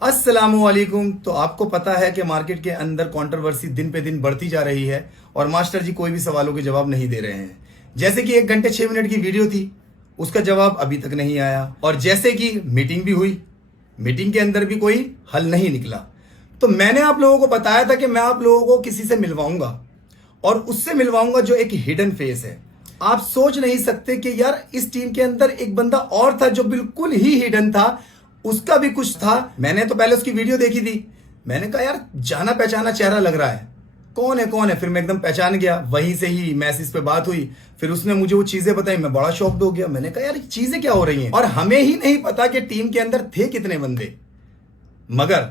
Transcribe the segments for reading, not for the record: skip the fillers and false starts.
अस्सलामुअलैकुम। तो आपको पता है कि मार्केट के अंदर कंट्रोवर्सी दिन पे दिन बढ़ती जा रही है और मास्टर जी कोई भी सवालों के जवाब नहीं दे रहे हैं। जैसे कि 1 घंटे 6 मिनट की वीडियो थी, उसका जवाब अभी तक नहीं आया। और जैसे कि मीटिंग भी हुई, मीटिंग के अंदर भी कोई हल नहीं निकला। तो मैंने आप लोगों को बताया था कि मैं आप लोगों को किसी से मिलवाऊंगा और उससे मिलवाऊंगा जो एक हिडन फेस है। आप सोच नहीं सकते कि यार इस टीम के अंदर एक बंदा और था जो बिल्कुल ही हिडन था, उसका भी कुछ था। मैंने तो पहले उसकी वीडियो देखी थी, मैंने कहा यार जाना पहचाना चेहरा लग रहा है, कौन है। फिर मैं एकदम पहचान गया, वहीं से ही मैसेज पे बात हुई, फिर उसने मुझे वो चीजें बताई, मैं बड़ा शॉक्ड हो गया। मैंने कहा यार चीजें क्या हो रही हैं, और हमें ही नहीं पता कि टीम के अंदर थे कितने बंदे, मगर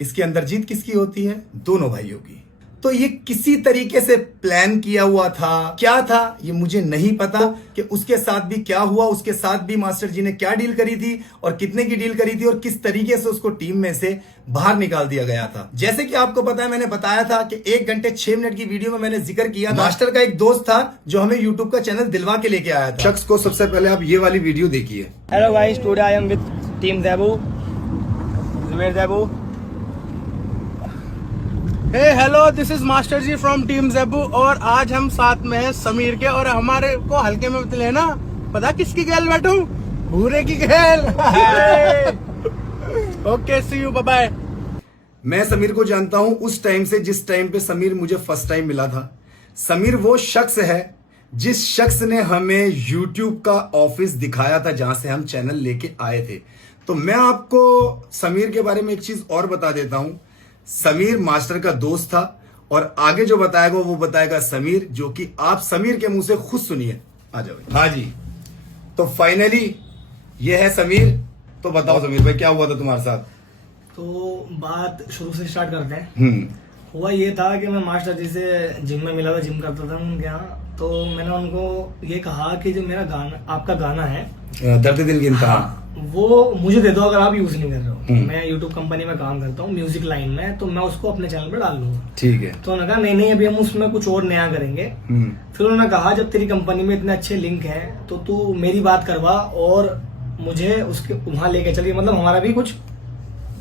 इसके अंदर जीत किसकी होती है? दोनों भाइयों की। तो ये किसी तरीके से प्लान किया हुआ था, क्या था ये मुझे नहीं पता कि उसके साथ भी क्या हुआ, उसके साथ भी मास्टर जी ने क्या डील करी थी और कितने की डील करी थी और किस तरीके से उसको टीम में से बाहर निकाल दिया गया था। जैसे कि आपको पता है, मैंने बताया था कि 1 घंटे 6 मिनट की वीडियो में मैंने जिक्र किया, मास्टर का एक दोस्त था जो हमें यूट्यूब का चैनल दिलवा के लेके आया था। शख्स को सबसे पहले आप ये वाली वीडियो देखिए। Hello guys, today I am with team Zaibu, Zubair Zaibu. Hey hello, this is master ji from team Zaibu और आज हम साथ में हैं समीर के। और हमारे को हल्के में बतले ना, पता किसकी गैल बैठू? भूरे की गैल। Okay, see you, bye bye. मैं समीर को जानता हूं उस टाइम से जिस टाइम पे समीर मुझे फर्स्ट टाइम मिला था। समीर वो शख्स है जिस शख्स ने हमें YouTube का ऑफिस दिखाया था जहां से हम चैनल लेके आए थे। तो मैं आपको समीर के बारे में एक चीज और बता देता हूं। समीर मास्टर का दोस्त था और आगे जो बताएगा वो बताएगा समीर, जो कि आप समीर के मुंह से खुद सुनिए। आ जाओ। हाँ जी, तो फाइनली ये है समीर। तो बताओ समीर भाई, क्या हुआ था तुम्हारे साथ? तो बात शुरू से स्टार्ट करते हैं। हुआ ये था कि मैं मास्टर जी से जिम में मिला था, जिम करता था उनके यहाँ। तो मैंने उनको ये कहा कि जो मेरा गाना, आपका गाना है दर्द दिल गिनता, हाँ, वो मुझे दे दो अगर आप यूज नहीं कर रहे हो। मैं यूट्यूब कंपनी में काम करता हूँ म्यूजिक लाइन में, तो मैं उसको अपने चैनल पर डाल लूंगा। ठीक है। तो उन्होंने कहा नहीं अभी हम उसमें कुछ और नया करेंगे। फिर उन्होंने कहा जब तेरी कंपनी में इतने अच्छे लिंक हैं तो तू मेरी बात करवा और मुझे उसके वहां लेके चलिए, मतलब हमारा भी कुछ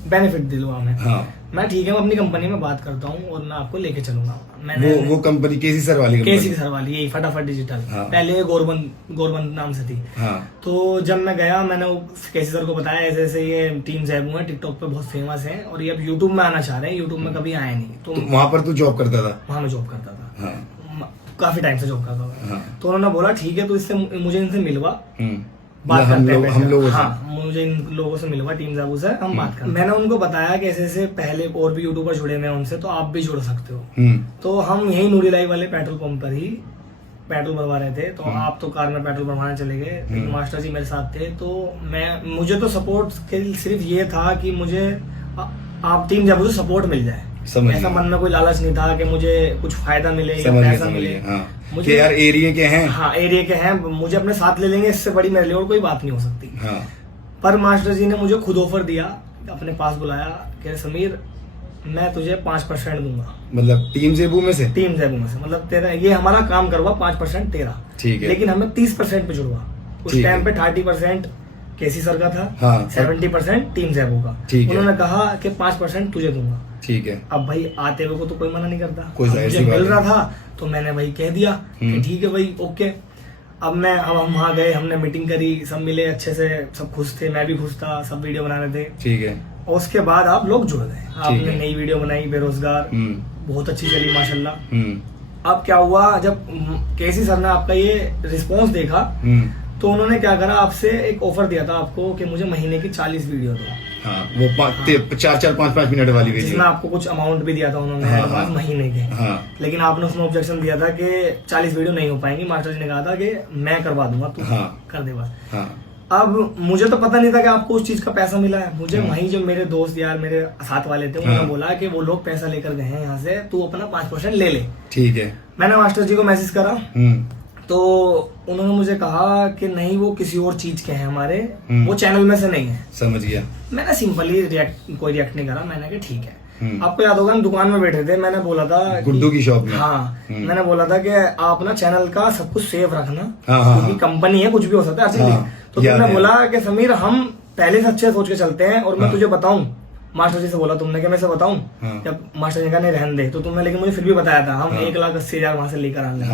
बेनिफिट दिलवा हमें। हाँ। मैं ठीक है, मैं अपनी कंपनी में बात करता हूँ और मैं आपको लेके चलूंगा। मैंने वो कंपनी केसी सर वाली कंपनी? केसी सर वाली, यही फटाफट डिजिटल। हाँ। पहले गोरबंद नाम से थी। हाँ। तो जब मैं गया, मैंने केसी सर को बताया ऐसे ऐसे ये टीम ज़ैबू है, टिकटॉक पे बहुत फेमस है और ये अब यूट्यूब में आना चाह रहे हैं, यूट्यूब में कभी आए नहीं। तो वहां पर तू जॉब करता था? वहां मैं जॉब करता था। हाँ। काफी टाइम से जॉब करता था। हाँ। तो उन्होंने बोला ठीक है, तो इससे मुझे इनसे मिलवा, बात करते हैं हम लोगों से। हाँ, मुझे इन लोगों से मिलवा, टीम ज़ैबू से हम बात करते हैं। मैंने उनको बताया कि ऐसे ऐसे पहले और भी यूट्यूबर जुड़े हुए हैं उनसे, तो आप भी जुड़ सकते हो। तो हम यही नूरी लाई वाले पेट्रोल पंप पर ही पेट्रोल भरवा रहे थे। तो आप तो कार में पेट्रोल भरवाने चले गए, मास्टर जी मेरे साथ थे। तो मुझे तो सपोर्ट सिर्फ ये था कि मुझे आप टीम ज़ैबू से सपोर्ट मिल जाए। ऐसा मन में कोई लालच नहीं था कि मुझे कुछ फायदा मिले या पैसा मिले। मुझे यार एरिया के हैं, हाँ एरिया के हैं, मुझे अपने साथ ले लेंगे, इससे बड़ी मेरे लिए और कोई बात नहीं हो सकती। हाँ। पर मास्टर जी ने मुझे खुद ऑफर दिया, अपने पास बुलाया कि समीर मैं तुझे 5% दूंगा। मतलब टीम ज़ैबू में से? टीम ज़ैबू में से, मतलब तेरा ये हमारा काम करवा, 5% तेरा। ठीक है। लेकिन हमें 30% पे जुड़वा। उस टाइम पे 30% केसी सर का था। हाँ। 70% टीम ज़ैबू का। उन्होंने कहा कि 5% तुझे दूंगा। ठीक है। अब भाई आते हुए को तो कोई मना नहीं करता, मुझे मिल रहा था तो मैंने भाई कह दिया कि ठीक है भाई ओके। अब हम वहाँ गए, हमने मीटिंग करी, सब मिले अच्छे से, सब खुश थे, मैं भी खुश था, सब वीडियो बना रहे थे। ठीक है। और उसके बाद आप लोग जुड़ गए, आपने नई वीडियो बनाई बेरोजगार, बहुत अच्छी चली माशाल्लाह। अब क्या हुआ, जब केसी सर ने आपका ये रिस्पॉन्स देखा तो उन्होंने क्या करा, आपसे एक ऑफर दिया था आपको कि मुझे महीने की 40 वीडियो दो। हाँ, वो 4-5 मिनट वाली वीडियो, जिसमें आपको कुछ अमाउंट भी दिया था उन्होंने। हाँ। महीने के। हाँ। लेकिन आपने उसमें ऑब्जेक्शन दिया था कि 40 वीडियो नहीं हो पाएंगी। मास्टर जी ने कहा था कि मैं करवा दूंगा, तू कर दे बस। हाँ। अब मुझे तो पता नहीं था कि आपको उस चीज का पैसा मिला है। मुझे वहीं जो मेरे दोस्त यार मेरे साथ वाले थे उन्होंने बोला कि वो लोग पैसा लेकर गए हैं यहाँ से, तू अपना 5% ले ले। ठीक है। मैंने मास्टर जी को मैसेज करा तो उन्होंने मुझे कहा कि नहीं वो किसी और चीज के हैं हमारे, वो चैनल में से नहीं है। समझ गया। मैंने सिंपली कोई रिएक्ट नहीं करा, मैंने कहा ठीक है। आपको याद होगा हम दुकान में बैठे थे, मैंने बोला था गुड्डू की शॉप में। हाँ। मैंने बोला था कि आप ना चैनल का सब कुछ सेफ रखना, क्योंकि कंपनी है, कुछ भी हो सकता है। तो तुमने बोला कि समीर हम पहले से अच्छे सोच के चलते हैं और मैं तुझे बताऊं मास्टर जी से बोला तुमने कि मैं से बताऊं? जब मास्टर जी ने कहा नहीं रहने दे, तो तुमने लेकिन मुझे फिर भी बताया था हम 1,80,000 वहां से लेकर आने।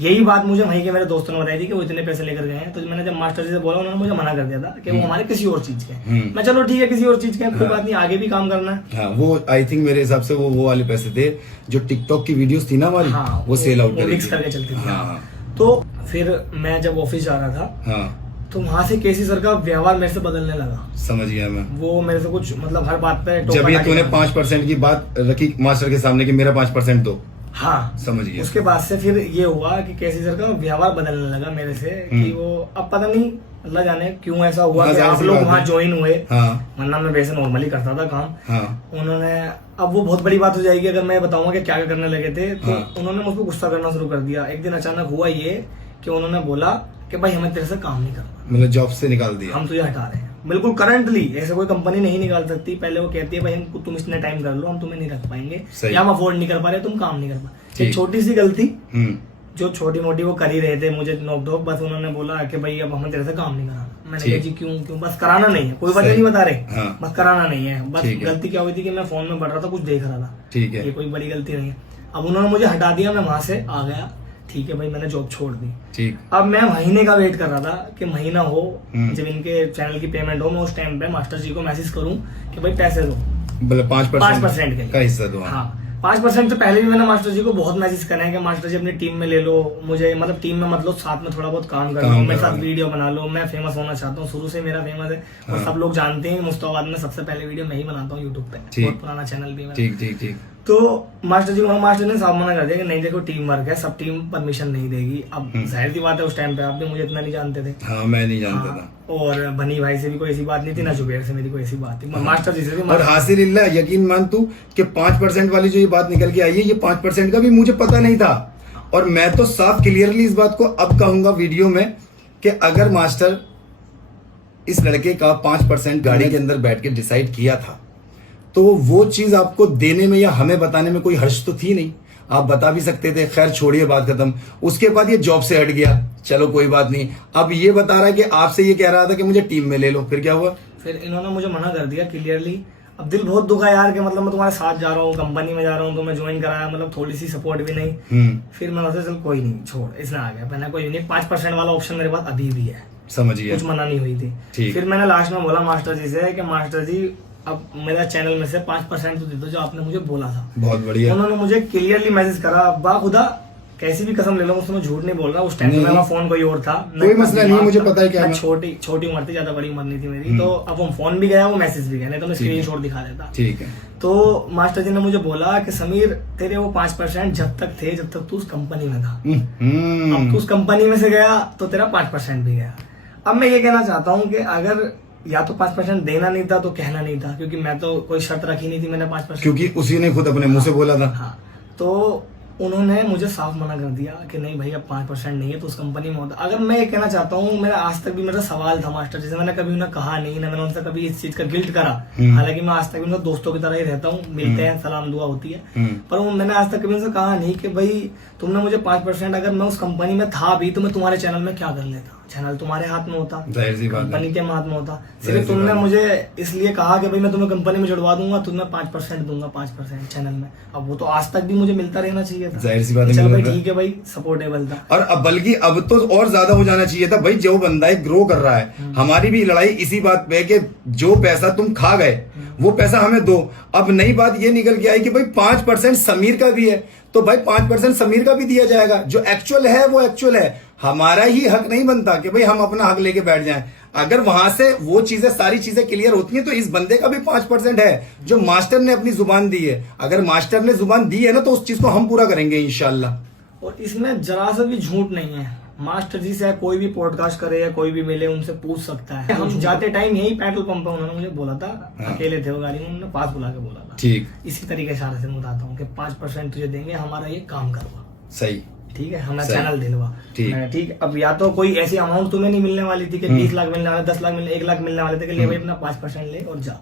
यही बात मुझे वहीं के मेरे दोस्तों ने बताई थी कि वो इतने पैसे लेकर गए हैं। तो मैंने जब मास्टर जी से बोला, उन्होंने मुझे मना कर दिया था कि वो हमारे किसी और चीज के। मैं चलो ठीक है, किसी और चीज के, कोई बात नहीं, आगे भी काम करना है। वो आई थिंक मेरे हिसाब से वो वाले पैसे थे जो टिकटॉक की वीडियोस थी ना हमारी, वो सेल आउट मिक्स करके चलती थी। तो फिर मैं जब ऑफिस जा रहा था, तो वहां से केसी सर का व्यवहार मेरे से बदलने लगा। समझ गया मैं। वो मेरे से कुछ मतलब हर बात पे जब ये तूने 5% की बात रखी मास्टर के सामने कि मेरा 5% दो। हाँ, समझ गया। उसके बाद से फिर ये हुआ कि केसी सर का व्यवहार बदलने लगा मेरे से कि वो अब पता नहीं अल्लाह जाने क्यों ऐसा हुआ कि आप लोग वहाँ ज्वाइन हुए। वरना मैं वैसे नॉर्मली करता था काम। उन्होंने, अब वो बहुत बड़ी बात हो जाएगी अगर मैं बताऊंगा कि क्या करने लगे थे, तो उन्होंने मुझको गुस्सा करना शुरू कर दिया। एक दिन अचानक हुआ ये कि उन्होंने बोला कि भाई हमें तेरे से काम नहीं करना, मतलब जॉब से निकाल दिया, हम तुझे हटा रहे हैं। बिल्कुल करंटली ऐसे कोई कंपनी नहीं निकाल सकती। पहले वो कहती है भाई हम तुम इतने टाइम कर लो, हम तुम्हें नहीं रख पाएंगे, या हम अफोर्ड नहीं कर पा रहे, तुम काम नहीं कर पा। एक छोटी सी गलती जो छोटी मोटी वो कर ही रहे थे, मुझे नोक धोक, बस उन्होंने बोला कि भाई अब हमें तेरे से काम नहीं कराना। मैंने कहा जी क्यों? बस कराना नहीं है, कोई वजह नहीं बता रहे, बस कराना नहीं है। बस गलती क्या हुई थी कि मैं फोन में पढ़ रहा था, कुछ देख रहा था, ठीक है, ये कोई बड़ी गलती नहीं है। अब उन्होंने मुझे हटा दिया, मैं वहां से आ गया, ठीक है भाई, मैंने जॉब छोड़ दी। ठीक। अब मैं महीने का वेट कर रहा था कि महीना हो, जब इनके चैनल की पेमेंट हो, मैं उस टाइम पे मास्टर जी को मैसेज करूं कि भाई पैसे दो, 5% का हिस्सा दो। हाँ, 5% से पहले भी मैंने मास्टर जी को बहुत मैसेज करे हैं कि मास्टर जी अपनी टीम में ले लो मुझे, मतलब टीम में मतलब साथ में थोड़ा बहुत काम कर लो, मेरे साथ वीडियो बना लो, मैं फेमस होना चाहता हूँ, शुरू से मेरा फेमस है। और सब लोग जानते हैं मुस्ताबाद में सबसे पहले वीडियो मैं ही बनाता हूँ यूट्यूब पे, बहुत पुराना चैनल भी है। ठीक। तो मास्टर जी को, मास्टर ने साफ मना कर दिया कि नहीं देखो टीम वर्क है, सब टीम परमिशन नहीं देगी। अब जाहिर सी बात है, उस टाइम पे आप भी मुझे इतना नहीं जानते थे। हाँ, मैं नहीं जानता था। और बनी भाई से भी कोई ऐसी बात नहीं थी, ना जुबेर से मेरी कोई ऐसी बात थी, मास्टर जी से भी। और हासिल यकीन मान तू कि 5% वाली जो ये बात निकल के आई है, ये 5% का भी मुझे पता नहीं था। और मैं तो साफ क्लियरली इस बात को अब कहूंगा वीडियो में कि अगर मास्टर इस लड़के का 5% गाड़ी के अंदर बैठ के डिसाइड किया था, तो वो चीज आपको देने में या हमें बताने में कोई हर्ष तो थी नहीं, आप बता भी सकते थे। खैर छोड़िए, बात खत्म। उसके बाद ये जॉब से हट गया, चलो कोई बात नहीं। अब ये बता रहा है कि आपसे ये कह रहा था कि मुझे टीम में ले लो, फिर क्या हुआ? फिर इन्होंने मुझे मना कर दिया क्लियरली। अब दिल बहुत दुखा यार कि मतलब मैं तुम्हारे साथ जा रहा हूँ, कंपनी में जा रहा हूँ, तो मैं ज्वाइन कराया, मतलब थोड़ी सी सपोर्ट भी नहीं। फिर मैं सोचा चल कोई नहीं, छोड़, इसमें आ गया। मैंने कोई नहीं, 5% वाला ऑप्शन मेरे पास अभी भी है, समझिए, कुछ मना नहीं हुई थी। फिर मैंने लास्ट में बोला मास्टर जी से कि मास्टर जी अब मेरा चैनल में से 5% तो दे दो जो आपने मुझे बोला था। बहुत बढ़िया। उन्होंने मुझे क्लियरली मैसेज करा, बाखुदा कैसी भी कसम ले लो, उसमें झूठ नहीं बोल रहा। उस टाइम पे मेरा फोन कोई और था, कोई मसला नहीं, मुझे पता है क्या, छोटी उम्र थी, ज्यादा बड़ी उम्र नहीं थी मेरी। तो अब वो फोन भी गया, वो मैसेज भी गया, नहीं तो मैं स्क्रीनशॉट दिखा देता। ठीक है। तो मास्टर जी ने मुझे बोला कि समीर तेरे वो 5% जब तक थे, जब तक तू उस कंपनी में था। अब तू उस कंपनी में से गया तो तेरा 5% भी गया। अब मैं ये कहना चाहता हूँ कि अगर या तो 5% देना नहीं था तो कहना नहीं था, क्योंकि मैं तो कोई शर्त रखी नहीं थी, मैंने 5%, क्योंकि उसी ने खुद अपने मुंह से बोला था। हाँ, तो उन्होंने मुझे साफ मना कर दिया कि नहीं भाई अब 5% नहीं है तो उस कंपनी में होता। अगर मैं ये कहना चाहता हूँ, मेरा आज तक भी मेरा सवाल था मास्टर जी से, मैंने कभी उन्हें कहा नहीं, ना मैंने उनसे कभी इस चीज का गिल्ट करा। हालांकि मैं आज तक भी उनसे दोस्तों की तरह ही रहता हूँ, मिलते हैं, सलाम दुआ होती है, पर मैंने आज तक कभी उनसे कहा नहीं कि भाई तुमने मुझे 5%, अगर मैं उस कंपनी में था भी तो मैं तुम्हारे चैनल में क्या कर लेता, चैनल तुम्हारे हाथ में होता, कंपनी के हाथ में होता। सिर्फ तुमने मुझे इसलिए कहा कि भाई मैं तुम्हें कंपनी में जुड़वा दूंगा, तुम्हें 5% दूंगा, 5% चैनल में। अब वो तो आज तक भी मुझे मिलता रहना चाहिए था, जाहिर सी बात है। चलो भाई ठीक है भाई, सपोर्टेबल था। और अब बल्कि अब तो और ज्यादा हो जाना चाहिए था भाई, जो बंदा ग्रो कर रहा है। हमारी भी लड़ाई इसी बात पे कि जो पैसा तुम खा गए वो पैसा हमें दो। अब नई बात ये निकल के आई कि भाई 5% समीर का भी है, तो भाई 5% समीर का भी दिया जाएगा। जो एक्चुअल है वो एक्चुअल है, हमारा ही हक नहीं बनता कि भाई हम अपना हक लेके बैठ जाएं। अगर वहां से वो चीजें, सारी चीजें क्लियर होती हैं तो इस बंदे का भी 5% है जो मास्टर ने अपनी जुबान दी है। अगर मास्टर ने जुबान दी है ना, तो उस चीज को हम पूरा करेंगे इंशाल्लाह। और इसमें जरा सा भी झूठ नहीं है। मास्टर जी से कोई भी पॉडकास्ट करे या कोई भी मिले, उनसे पूछ सकता है। हम जाते टाइम यही पेट्रोल पंप पे उन्होंने मुझे बोला था, अकेले थे वो गाड़ी में, उन्होंने पास बुला के बोला था। ठीक, इसी तरीके से मैं बताता हूँ कि 5% तुझे देंगे, हमारा ये काम करवा। सही, ठीक है, हमें चैनल दिलवा। ठीक, अब या तो कोई ऐसी अमाउंट तुम्हें नहीं मिलने वाली थी कि 20 लाख मिलने वाले, 10 लाख मिलने, 1 लाख मिलने वाले थे कि ले भाई अपना 5% ले और जा।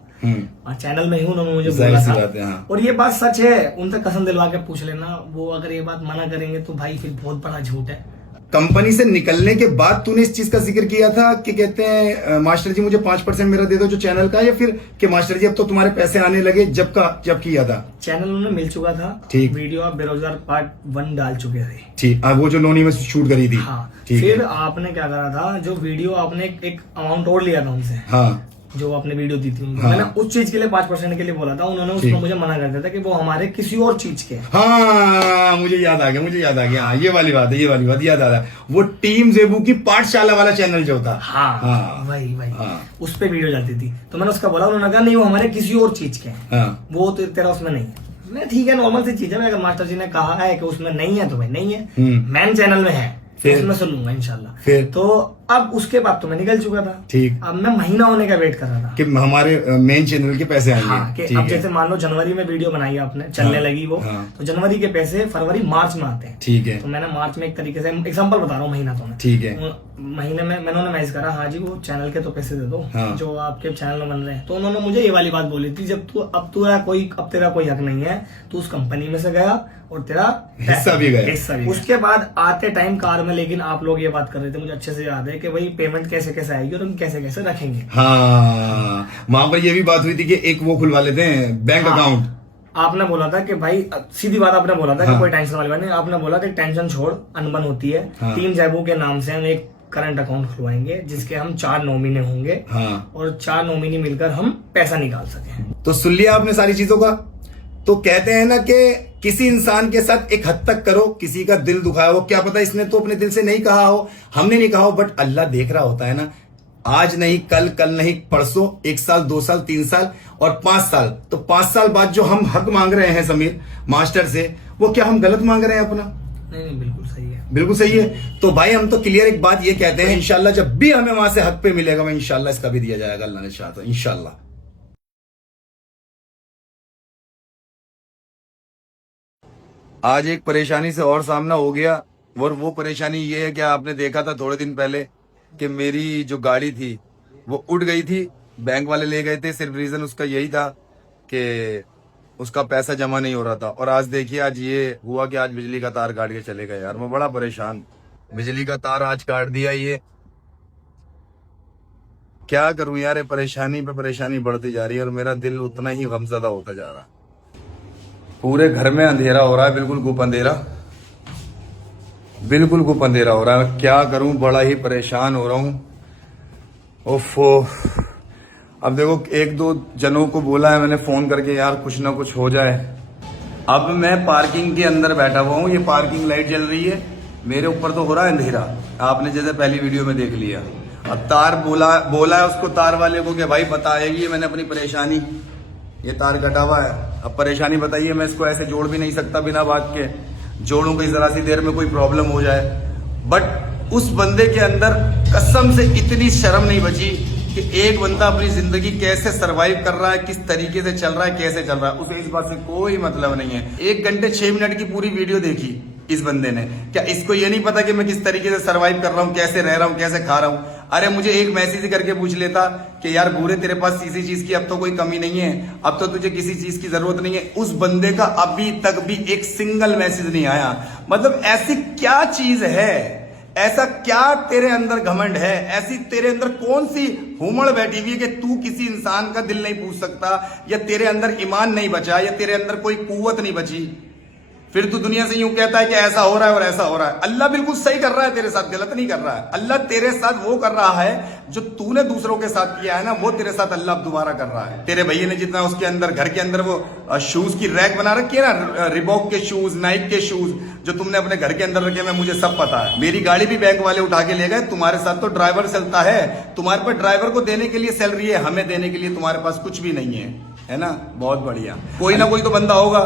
और चैनल में ही उन्होंने मुझे बोला था। और ये बात सच है, उनसे कसम दिलवा के पूछ लेना, वो अगर ये बात मना करेंगे तो भाई फिर बहुत बड़ा झूठ है। कंपनी से निकलने के बाद तूने इस चीज का जिक्र किया था कि कहते हैं मास्टर जी मुझे 5% मेरा दे दो जो चैनल का, या फिर कि मास्टर जी अब तो तुम्हारे पैसे आने लगे जब किया था? चैनल उन्हें मिल चुका था, ठीक। वीडियो आप बेरोजगार पार्ट 1 डाल चुके थे, ठीक। वो जो लोनी में शूट करी थी, हाँ। ठीक। फिर आपने क्या करा था, जो वीडियो आपने एक अमाउंट और लिया था उनसे, हाँ, जो आपने वीडियो दी थी उनको, हाँ। मैंने उस चीज के लिए 5% के लिए बोला था, उन्होंने उसको मुझे मना कर दिया था कि वो हमारे किसी और चीज के। हाँ, मुझे याद आ गया, हाँ, ये वाली बात याद आ रहा है। वो टीम ज़ेबू की पाठशाला वाला चैनल जो था, हाँ, वही हाँ। उस पे वीडियो जाती थी, तो मैंने उसका बोला, उन्होंने कहा नहीं वो हमारे किसी और चीज के हैं, हाँ। वो तो तेरा उसमें नहीं है। मैं ठीक है, नॉर्मल सी चीज है, अगर मास्टर जी ने कहा है कि उसमें नहीं है तो भाई नहीं है, मेन चैनल में है फिर? उसमें सुन लूंगा इंशाल्लाह। फिर? तो अब उसके बाद तो मैं निकल चुका था, ठीक। अब मैं महीना होने का वेट कर रहा था कि हमारे मेन चैनल के पैसे आएंगे। हाँ, कि ठीक अब है। जैसे मान लो जनवरी में वीडियो बनाई आपने, चलने हाँ, लगी वो, हाँ। तो जनवरी के पैसे फरवरी मार्च में आते हैं, ठीक है, तो मैंने मार्च में एक तरीके से एग्जांपल बता रहा हूँ, महीना तो मैं, ठीक है। महीने में मैंने मैसेज करा, हाँ जी वो चैनल के तो पैसे दे दो, हाँ। जो आपके चैनल में बन रहे हैं। तो उन्होंने मुझे ये वाली बात बोली थी, जब तू अब तेरा कोई हक नहीं है, तू उस कंपनी में से गया और तेरा हिस्सा भी गया। उसके बाद आते टाइम कार में, लेकिन आप लोग ये बात कर रहे थे, मुझे अच्छे से याद है कि भाई पेमेंट कैसे कैसे आएगी और हम कैसे कैसे रखेंगे। हाँ, वहां पर ये भी बात हुई थी कि एक वो खुलवा लेते हैं बैंक अकाउंट। आपने बोला था कि भाई सीधी बात आपने बोला था हाँ। कि कोई टेंशन वाली बात नहीं, आपने बोला कि टेंशन छोड़, अनबन होती है, हाँ। टीम जैबू के नाम से हम एक करंट अकाउंट खुलवाएंगे जिसके हम 4 नॉमिनी होंगे, हाँ। और 4 नॉमिनी मिलकर हम पैसा निकाल सकें। तो सुन लिया आपने सारी चीजों का। तो कहते हैं ना कि किसी इंसान के साथ एक हद तक करो, किसी का दिल दुखाया हो, क्या पता इसने तो अपने दिल से नहीं कहा हो, हमने नहीं कहा हो, बट अल्लाह देख रहा होता है ना। आज नहीं कल, कल नहीं परसों, 1 साल 2 साल 3 साल और 5 साल, तो 5 साल बाद जो हम हक मांग रहे हैं समीर मास्टर से, वो क्या हम गलत मांग रहे हैं अपना? नहीं, बिल्कुल सही है, बिल्कुल सही है। तो भाई हम तो क्लियर एक बात ये कहते हैं, इंशाल्लाह जब भी हमें वहां से हक पे मिलेगा, मैं इंशाल्लाह इसका भी दिया जाएगा, अल्लाह ने चाहा तो इंशाल्लाह। आज एक परेशानी से और सामना हो गया, और वो परेशानी ये है कि आपने देखा था थोड़े दिन पहले कि मेरी जो गाड़ी थी वो उड़ गई थी, बैंक वाले ले गए थे, सिर्फ रीजन उसका यही था कि उसका पैसा जमा नहीं हो रहा था। और आज देखिए, आज ये हुआ कि आज बिजली का तार काट के चले गए यार, मैं बड़ा परेशान। बिजली का तार आज काट दिया, ये क्या करूं यार, ये परेशानी पे परेशानी बढ़ती जा रही है और मेरा दिल उतना ही गमज़दा होता जा रहा। पूरे घर में अंधेरा हो रहा है, बिल्कुल गुप अंधेरा, बिल्कुल गुप अंधेरा हो रहा है। क्या करूं, बड़ा ही परेशान हो रहा हूं। ओफो, अब देखो 1-2 जनों को बोला है मैंने फोन करके, यार कुछ ना कुछ हो जाए। अब मैं पार्किंग के अंदर बैठा हुआ हूँ, ये पार्किंग लाइट जल रही है, मेरे ऊपर तो हो रहा है अंधेरा, आपने जैसे पहली वीडियो में देख लिया। अब तार बोला है उसको, तार वाले को कि भाई बताएगी, मैंने अपनी परेशानी, ये तार कटा हुआ है, अब परेशानी बताइए, मैं इसको ऐसे जोड़ भी नहीं सकता बिना बात के, जोड़ूं कोई जरा सी देर में कोई प्रॉब्लम हो जाए। बट उस बंदे के अंदर कसम से इतनी शर्म नहीं बची कि एक बंदा अपनी जिंदगी कैसे सरवाइव कर रहा है, किस तरीके से चल रहा है, कैसे चल रहा है, उसे इस बात से कोई मतलब नहीं है। 1 घंटे 6 मिनट की पूरी वीडियो देखी इस बंदे ने, क्या इसको ये नहीं पता कि मैं किस तरीके से सरवाइव कर रहा हूँ, कैसे रह रहा हूँ, कैसे खा रहा हूँ? अरे मुझे एक मैसेज करके पूछ लेता कि यार बुरे तेरे पास किसी चीज की अब तो कोई कमी नहीं है, अब तो तुझे किसी चीज की जरूरत नहीं है। उस बंदे का अभी तक भी एक सिंगल मैसेज नहीं आया। मतलब ऐसी क्या चीज है, ऐसा क्या तेरे अंदर घमंड है, ऐसी तेरे अंदर कौन सी हुमड़ बैठी हुई है कि तू किसी इंसान का दिल नहीं पूछ सकता, या तेरे अंदर ईमान नहीं बचा, या तेरे अंदर कोई कुव्वत नहीं बची, फिर तू दुनिया से यूं कहता है कि ऐसा हो रहा है और ऐसा हो रहा है। अल्लाह बिल्कुल सही कर रहा है तेरे साथ, गलत नहीं कर रहा है। अल्लाह तेरे साथ वो कर रहा है जो तूने दूसरों के साथ किया है ना, वो तेरे साथ अल्लाह अब दोबारा कर रहा है। तेरे भैया ने जितना उसके अंदर, घर के अंदर वो शूज की रैक बना रखी है ना, रिबॉक के शूज, नाइक के शूज, जो तुमने अपने घर के अंदर रखे, मैं मुझे सब पता है। मेरी गाड़ी भी बैंक वाले उठा के ले गए, तुम्हारे साथ तो ड्राइवर चलता है, तुम्हारे पास ड्राइवर को देने के लिए सैलरी है, हमें देने के लिए तुम्हारे पास कुछ भी नहीं है ना? बहुत बढ़िया, कोई ना कोई तो बंदा होगा,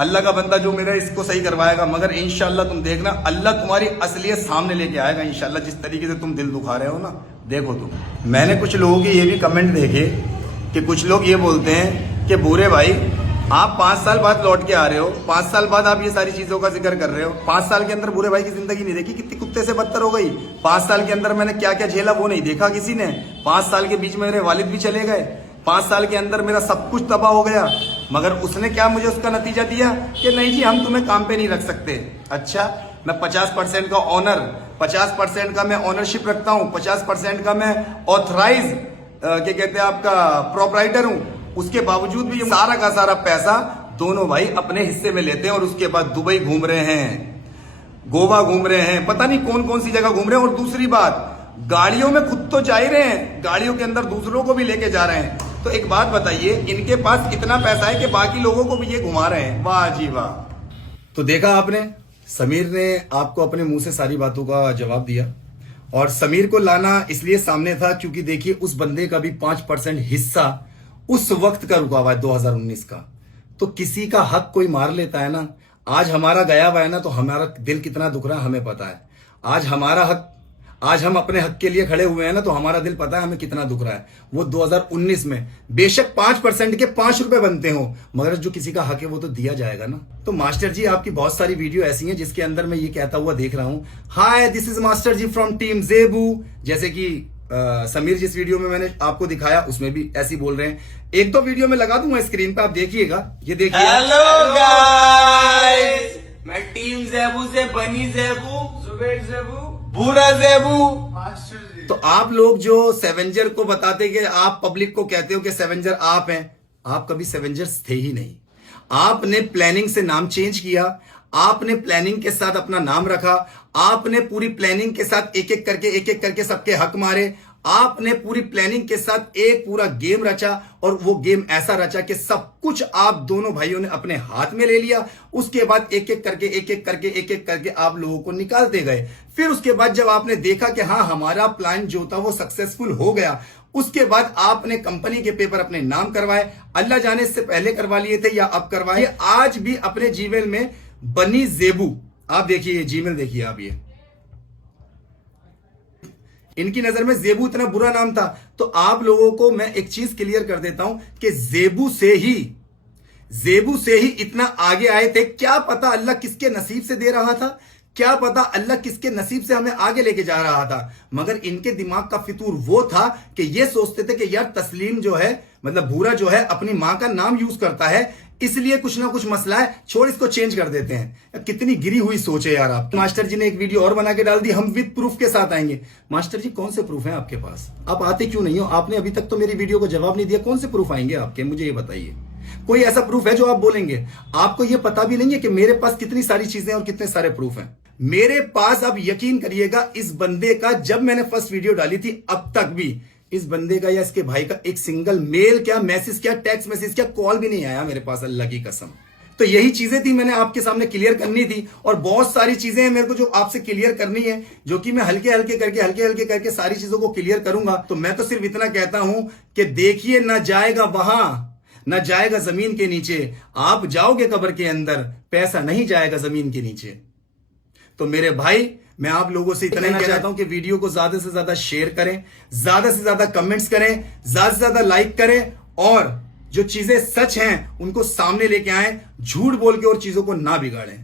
अल्लाह का बंदा, जो मेरा इसको सही करवाएगा। मगर इंशाल्लाह तुम देखना, अल्लाह तुम्हारी असलियत सामने लेके आएगा इंशाल्लाह। जिस तरीके से तुम दिल दुखा रहे हो ना, देखो तुम। मैंने कुछ लोगों के ये भी कमेंट देखे कि कुछ लोग ये बोलते हैं कि बूरे भाई आप 5 साल बाद लौट के आ रहे हो, 5 साल बाद आप ये सारी चीजों का जिक्र कर रहे हो। 5 साल के अंदर बूरे भाई की जिंदगी नहीं देखी, कितनी कुत्ते से बदतर हो गई। 5 साल के अंदर मैंने क्या क्या झेला वो नहीं देखा किसी ने। 5 साल के बीच में मेरे वालिद भी चले गए, 5 साल के अंदर मेरा सब कुछ तबाह हो गया। मगर उसने क्या मुझे उसका नतीजा दिया कि नहीं जी हम तुम्हें काम पे नहीं रख सकते। अच्छा, मैं 50% का ऑनर, 50% का मैं ऑनरशिप रखता हूं, 50% का मैं ऑथराइज क्या कहते हैं आपका प्रोपराइटर हूं। उसके बावजूद भी ये सारा का सारा पैसा दोनों भाई अपने हिस्से में लेते हैं और उसके बाद दुबई घूम रहे हैं, गोवा घूम रहे हैं, पता नहीं कौन कौन सी जगह घूम रहे हैं। और दूसरी बात, गाड़ियों में खुद तो जा ही रहे हैं, गाड़ियों के अंदर दूसरों को भी लेके जा रहे हैं। तो एक बात बताइए, इनके पास इतना पैसा है कि बाकी लोगों को भी ये घुमा रहे हैं। वाह जी वाह। तो देखा आपने, समीर ने आपको अपने मुंह से सारी बातों का जवाब दिया। और समीर को लाना इसलिए सामने था क्योंकि देखिए उस बंदे का भी 5% हिस्सा उस वक्त का रुका हुआ है 2019 का। तो किसी का हक कोई मार लेता है ना, आज हमारा गया हुआ है ना, तो हमारा दिल कितना दुख रहा है हमें पता है। आज हमारा हक, आज हम अपने हक के लिए खड़े हुए हैं ना, तो हमारा दिल पता है हमें कितना दुख रहा है। वो 2019 में बेशक 5% के 5 रुपए बनते हो, मगर जो किसी का हक है वो तो दिया जाएगा ना। तो मास्टर जी आपकी बहुत सारी वीडियो ऐसी हैं जिसके अंदर मैं ये कहता हुआ देख रहा हूं, hi this is master ji from team ज़ेबू। जैसे कि समीर जिस वीडियो में मैंने आपको दिखाया उसमें भी ऐसी बोल रहे हैं। एक दो वीडियो में लगा दूंगा स्क्रीन पे, आप देखिएगा। ये देखिए, हेलो गाइस, मैं टीम ज़ेबू से बनी ज़ेबू, जुबैर ज़ेबू, बुरा ज़ेबू। तो आप लोग जो सेवेंजर को बताते कि आप पब्लिक को कहते हो कि सेवेंजर आप हैं, आप कभी सेवेंजर्स थे ही नहीं। आपने प्लानिंग से नाम चेंज किया, आपने प्लानिंग के साथ अपना नाम रखा, आपने पूरी प्लानिंग के साथ एक एक करके सबके हक मारे, आपने पूरी प्लानिंग के साथ एक पूरा गेम रचा। और वो गेम ऐसा रचा कि सब कुछ आप दोनों भाइयों ने अपने हाथ में ले लिया। उसके बाद एक एक करके आप लोगों को निकालते गए। फिर उसके बाद जब आपने देखा कि हाँ हमारा प्लान जो था वो सक्सेसफुल हो गया, उसके बाद आपने कंपनी के पेपर अपने नाम करवाए। अल्लाह जाने इससे पहले करवा लिए थे या अब करवाए। आज भी अपने जीमेल में बनी ज़ेबू, आप देखिए जीमेल देखिए आप, ये इनकी नजर में ज़ेबू इतना बुरा नाम था। तो आप लोगों को मैं एक चीज क्लियर कर देता हूं कि ज़ेबू से ही इतना आगे आए थे। क्या पता अल्लाह किसके नसीब से दे रहा था, क्या पता अल्लाह किसके नसीब से हमें आगे लेके जा रहा था। मगर इनके दिमाग का फितूर वो था कि ये सोचते थे कि यार तस्लीम जो है, मतलब भूरा जो है, अपनी मां का नाम यूज करता है, इसलिए कुछ ना कुछ मसला है, छोड़ इसको चेंज कर देते हैं। कितनी गिरी हुई सोच है यार आप। मास्टर जी ने एक वीडियो और बना के डाल दी, हम विद प्रूफ के साथ आएंगे। मास्टर जी कौन से प्रूफ हैं आपके पास, आप आते क्यों नहीं हो? आपने अभी तक तो मेरी वीडियो को जवाब नहीं दिया। कौन से प्रूफ आएंगे आपके, मुझे ये बताइए। कोई ऐसा प्रूफ है जो आप बोलेंगे? आपको ये पता भी नहीं है कि मेरे पास कितनी सारी चीजें और कितने सारे प्रूफ हैं मेरे पास। आप यकीन करिएगा, इस बंदे का जब मैंने फर्स्ट वीडियो डाली थी अब तक भी इस बंदे का या इसके भाई का एक सिंगल मेल क्या, मैसेज क्या, टेक्स्ट मैसेज क्या, कॉल भी नहीं आया मेरे पास, अल्लाह की कसम। तो यही चीजें थी मैंने आपके सामने क्लियर करनी थी। और बहुत सारी चीजें हैं मेरे को जो आपसे क्लियर करनी है, जो कि मैं हल्के हल्के करके सारी चीजों को क्लियर करूंगा। तो मैं तो सिर्फ इतना कहता हूं कि देखिए, ना जाएगा वहां, ना जाएगा जमीन के नीचे। आप जाओगे कब्र के अंदर, पैसा नहीं जाएगा जमीन के नीचे। तो मेरे भाई, मैं आप लोगों से इतना ही कहना चाहता हूं कि वीडियो को ज्यादा से ज्यादा शेयर करें, ज्यादा से ज्यादा कमेंट्स करें, ज्यादा से ज्यादा लाइक करें, और जो चीजें सच हैं उनको सामने लेके आएं, झूठ बोल के और चीजों को ना बिगाड़ें।